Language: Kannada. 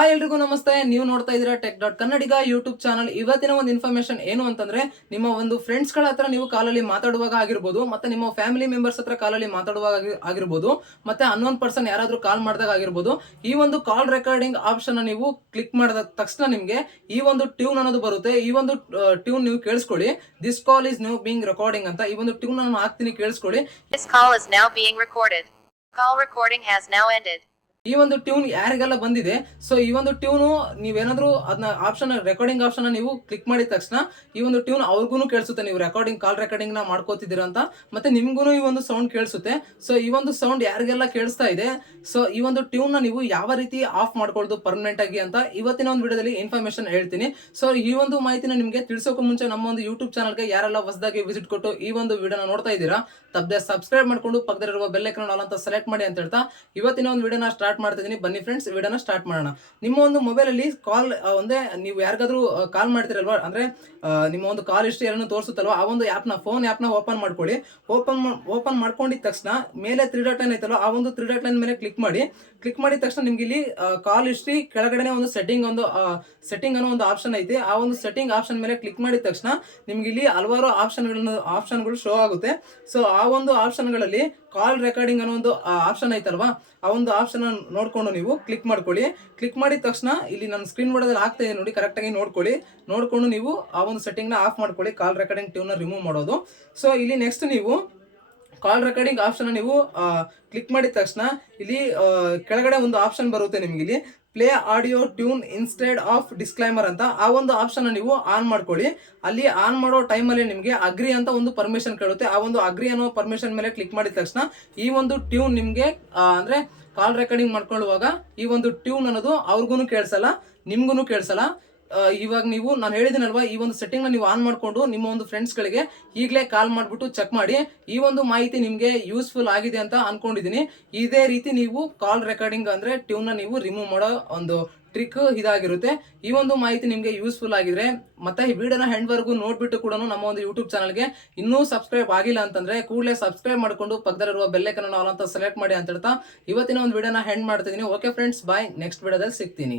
ಹಾಯ್ ಎಲ್ರಿಗೂ ನಮಸ್ತೆ. ನೀವು ನೋಡ್ತಾ ಇದ್ದೀರಾ tech dot Kannadiga YouTube channel ಇವತ್ತಿನ ಒಂದು ಇನ್ಫಾರ್ಮೇಶನ್ ಏನು ಅಂತಂದ್ರೆ, ನಿಮ್ಮ ಒಂದು ಫ್ರೆಂಡ್ಸ್ಗಳ ಹತ್ರ ನೀವು ಕಾಲಲ್ಲಿ ಮಾತಾಡುವಾಗ ಆಗಿರ್ಬೋದು, ಮತ್ತೆ ನಿಮ್ಮ ಫ್ಯಾಮಿಲಿ ಮೆಂಬರ್ಸ್ ಹತ್ರ ಕಾಲಲ್ಲಿ ಮಾತಾಡುವಾಗ ಆಗಿ- ಆಗಿರ್ಬೋದು, ಮತ್ತೆ ಅನ್ನೊಂದ್ ಪರ್ಸನ್ ಯಾರಾದ್ರೂ ಕಾಲ್ ಮಾಡಿದಾಗ ಆಗಿರ್ಬೋದು, ಈ ಒಂದು ಕಾಲ್ ರೆಕಾರ್ಡಿಂಗ್ ಆಪ್ಷನ್ ನೀವು ಕ್ಲಿಕ್ ಮಾಡಿದ ತಕ್ಷಣ ನಿಮ್ಗೆ ಈ ಒಂದು ಟ್ಯೂನ್ ಅನ್ನೋದು ಬರುತ್ತೆ. ಈ ಒಂದು ಟ್ಯೂನ್ ನೀವು ಕೇಳಿಸ್ಕೊಳ್ಳಿ. This call is now being recording ಅಂತ ಈ ಒಂದು ಟ್ಯೂನ್ ನಾನು ಹಾಕ್ತೀನಿ ಕೇಳಿಸ್ಕೊಳ್ಳಿ. This call is now recorded. Call recording has now ended. ಈ ಒಂದು ಟ್ಯೂನ್ ಯಾರಿಗೆಲ್ಲ ಬಂದಿದೆ? ಸೊ ಈ ಒಂದು ಟ್ಯೂನು ನೀವೇನಾದ್ರೂ ಅದನ್ನ ಆಪ್ಷನ್ ರೆಕಾರ್ಡಿಂಗ್ ಆಪ್ಷನ್ ನೀವು ಕ್ಲಿಕ್ ಮಾಡಿದ ತಕ್ಷಣ ಈ ಒಂದು ಟ್ಯೂನ್ ಅವ್ರಿಗೂ ಕೇಳಿಸುತ್ತೆ. ನೀವು ರೆಕಾರ್ಡಿಂಗ್ ಕಾಲ್ ರೆಕಾರ್ಡಿಂಗ್ನ ಮಾಡ್ಕೋತಿದ್ದೀರಾ ಅಂತ. ಮತ್ತೆ ನಿಮ್ಗೂ ಈ ಒಂದು ಸೌಂಡ್ ಕೇಳಿಸುತ್ತೆ. ಸೊ ಈ ಒಂದು ಸೌಂಡ್ ಯಾರಿಗೆಲ್ಲ ಕೇಳಿಸ್ತಾ ಇದೆ? ಸೊ ಈ ಒಂದು ಟ್ಯೂನ್ನ ನೀವು ಯಾವ ರೀತಿ ಆಫ್ ಮಾಡ್ಕೊಳ್ಳೋದು ಪರ್ಮನೆಂಟ್ ಆಗಿ ಅಂತ ಇವತ್ತಿನ ಒಂದು ವಿಡಿಯೋದಲ್ಲಿ ಇನ್ಫಾರ್ಮೇಶನ್ ಹೇಳ್ತೀನಿ. ಸೊ ಈ ಒಂದು ಮಾಹಿತಿನ ನಿಮಗೆ ತಿಳಿಸೋಕ ಮುಂಚೆ ನಮ್ಮ ಒಂದು ಯೂಟ್ಯೂಬ್ ಚಾನಲ್ಗೆ ಯಾರೆಲ್ಲ ಹೊಸದಾಗಿ ವಿಸಿಟ್ ಕೊಟ್ಟು ಈ ಒಂದು ವಿಡಿಯೋನ ನೋಡ್ತಾ ಇದ್ದೀರಾ, ತಪ್ಪದೆ ಸಬ್ಸ್ಕ್ರೈಬ್ ಮಾಡ್ಕೊಂಡು ಪಕ್ಕದಲ್ಲಿರುವ ಬೆಲ್ ಐಕನ್ ಆಲ್ ಅಂತ ಸೆಲೆಕ್ಟ್ ಮಾಡಿ ಅಂತ ಹೇಳ್ತಾ, ಇವತ್ತಿನ ಒಂದು ವಿಡಿಯೋನ ಸ್ಟಾರ್ಟ್ ಮಾಡ್ತಾ ಇದೀನಿ ಬನ್ನಿ ಫ್ರೆಂಡ್ಸ್ ವಿಡಿಯೋನ ಸ್ಟಾರ್ಟ್ ಮಾಡೋಣ. ನಿಮ್ಮ ಒಂದು ಮೊಬೈಲ್ ಅಲ್ಲಿ ಕಾಲ್ ಒಂದೇ, ನೀವು ಯಾರಿಗಾದ್ರೂ ಕಾಲ್ ಮಾಡ್ತಿರಲ್ವಾ? ಅಂದ್ರೆ ನಿಮ್ಮ ಒಂದು ಕಾಲ್ ಹಿಸ್ಟ್ರಿ ಏನೋ ತೋರಿಸುತ್ತಲ್ವ? ಆ ಒಂದು ಆ್ಯಪ್ನ ಫೋನ್ ಆ್ಯಪ್ನ ಓಪನ್ ಮಾಡ್ಕೊಳ್ಳಿ. ಓಪನ್ ಓಪನ್ ಮಾಡ್ಕೊಂಡಿದ ತಕ್ಷಣ ಮೇಲೆ ತ್ರೀ ಡಾಟ್ ಲೈನ್ ಐತಲ್ವ? ಆ ಒಂದು ತ್ರೀ ಡಾಟ್ ಲೈನ್ ಮೇಲೆ ಕ್ಲಿಕ್ ಮಾಡಿ. ಕ್ಲಿಕ್ ಮಾಡಿದ ತಕ್ಷಣ ನಿಮ್ಗೆ ಇಲ್ಲಿ ಕಾಲ್ ಹಿಸ್ಟ್ರಿ ಕೆಳಗಡೆ ಒಂದು ಸೆಟ್ಟಿಂಗ್ ಒಂದು ಸೆಟ್ಟಿಂಗ್ ಅನ್ನೋ ಒಂದು ಆಪ್ಷನ್ ಐತೆ. ಆ ಒಂದು ಸೆಟ್ಟಿಂಗ್ ಆಪ್ಷನ್ ಮೇಲೆ ಕ್ಲಿಕ್ ಮಾಡಿದ ತಕ್ಷಣ ನಿಮ್ಗೆ ಇಲ್ಲಿ ಹಲವಾರು ಆಪ್ಷನ್ಗಳನ್ನು ಆಪ್ಷನ್ಗಳು ಶೋ ಆಗುತ್ತೆ. ಸೊ ಆ ಒಂದು ಆಪ್ಷನ್ಗಳಲ್ಲಿ ಕಾಲ್ ರೆಕಾರ್ಡಿಂಗ್ ಅನ್ನೋ ಒಂದು ಆಪ್ಷನ್ ಐತಲ್ವಾ? ಆ ಒಂದು ಆಪ್ಷನ್ ನೋಡ್ಕೊಂಡು ನೀವು ಕ್ಲಿಕ್ ಮಾಡ್ಕೊಳ್ಳಿ. ಕ್ಲಿಕ್ ಮಾಡಿದ ತಕ್ಷಣ ಇಲ್ಲಿ ನಮ್ಮ ಸ್ಕ್ರೀನ್ ಬೋರ್ಡಲ್ಲಿ ಆಗ್ತಾ ಇದೆ ನೋಡಿ ಕರೆಕ್ಟಾಗಿ ನೋಡ್ಕೊಳ್ಳಿ. ನೋಡ್ಕೊಂಡು ನೀವು ಆ ಒಂದು ಸೆಟ್ಟಿಂಗ್ನ ಆಫ್ ಮಾಡ್ಕೊಳ್ಳಿ ಕಾಲ್ ರೆಕಾರ್ಡಿಂಗ್ ಟ್ಯೂನ್ನ ರಿಮೂವ್ ಮಾಡೋದು. ಸೊ ಇಲ್ಲಿ ನೆಕ್ಸ್ಟ್ ನೀವು ಕಾಲ್ ರೆಕಾರ್ಡಿಂಗ್ ಆಪ್ಷನ್ ನೀವು ಕ್ಲಿಕ್ ಮಾಡಿದ ತಕ್ಷಣ ಇಲ್ಲಿ ಕೆಳಗಡೆ ಒಂದು ಆಪ್ಷನ್ ಬರುತ್ತೆ ನಿಮ್ಗೆ ಇಲ್ಲಿ. Play audio tune instead of disclaimer ಅಂತ. ಆ ಒಂದು ಆಪ್ಷನ್ ನೀವು ಆನ್ ಮಾಡ್ಕೊಳ್ಳಿ. ಅಲ್ಲಿ ಆನ್ ಮಾಡೋ ಟೈಮಲ್ಲಿ ನಿಮಗೆ ಅಗ್ರಿ ಅಂತ ಒಂದು ಪರ್ಮಿಷನ್ ಕೇಳುತ್ತೆ. ಆ ಒಂದು ಅಗ್ರಿ ಅನ್ನೋ ಪರ್ಮಿಷನ್ ಮೇಲೆ ಕ್ಲಿಕ್ ಮಾಡಿದ ತಕ್ಷಣ ಈ ಒಂದು ಟ್ಯೂನ್ ನಿಮಗೆ ಅಂದ್ರೆ ಕಾಲ್ ರೆಕಾರ್ಡಿಂಗ್ ಮಾಡ್ಕೊಳ್ಳುವಾಗ ಈ ಒಂದು ಟ್ಯೂನ್ ಅನ್ನೋದು ಅವ್ರಿಗೂ ಕೇಳಿಸಲ್ಲ ನಿಮ್ಗೂ ಕೇಳಿಸಲ್ಲ. ಇವಾಗ ನೀವು, ನಾನು ಹೇಳಿದ್ದೀನಲ್ವಾ ಈ ಒಂದು ಸೆಟ್ಟಿಂಗ್ನ ನೀವು ಆನ್ ಮಾಡಿಕೊಂಡು ನಿಮ್ಮ ಒಂದು ಫ್ರೆಂಡ್ಸ್ಗಳಿಗೆ ಈಗಲೇ ಕಾಲ್ ಮಾಡಿಬಿಟ್ಟು ಚೆಕ್ ಮಾಡಿ. ಈ ಒಂದು ಮಾಹಿತಿ ನಿಮಗೆ ಯೂಸ್ಫುಲ್ ಆಗಿದೆ ಅಂತ ಅಂದ್ಕೊಂಡಿದ್ದೀನಿ ಇದೇ ರೀತಿ ನೀವು ಕಾಲ್ ರೆಕಾರ್ಡಿಂಗ್ ಅಂದರೆ ಟ್ಯೂನ್ನ ನೀವು ರಿಮೂವ್ ಮಾಡೋ ಒಂದು ಟ್ರಿಕ್ ಇದಾಗಿರುತ್ತೆ. ಈ ಒಂದು ಮಾಹಿತಿ ನಿಮಗೆ ಯೂಸ್ಫುಲ್ ಆಗಿದ್ರೆ, ಮತ್ತೆ ಈ ವಿಡಿಯೋನ ಹೆಂಡ್ವರೆಗೂ ನೋಡ್ಬಿಟ್ಟು ಕೂಡ ನಮ್ಮ ಒಂದು ಯೂಟ್ಯೂಬ್ ಚಾನಲ್ಗೆ ಇನ್ನೂ ಸಬ್ಸ್ಕ್ರೈಬ್ ಆಗಿಲ್ಲ ಅಂತಂದ್ರೆ ಕೂಡಲೇ ಸಬ್ಸ್ಕ್ರೈಬ್ ಮಾಡಿಕೊಂಡು ಪಕ್ಕದಲ್ಲಿರುವ ಬೆಲ್ಲೆಕನ ಅಂತ ಸೆಲೆಕ್ಟ್ ಮಾಡಿ ಅಂತ ಹೇಳ್ತಾ, ಇವತ್ತಿನ ಒಂದು ವಿಡಿಯೋನ ಹೆಂಡ್ ಮಾಡ್ತಿದ್ದೀನಿ ಓಕೆ ಫ್ರೆಂಡ್ಸ್ ಬಾಯ್ ನೆಕ್ಸ್ಟ್ ವಿಡಿಯೋದಲ್ಲಿ ಸಿಗ್ತೀನಿ.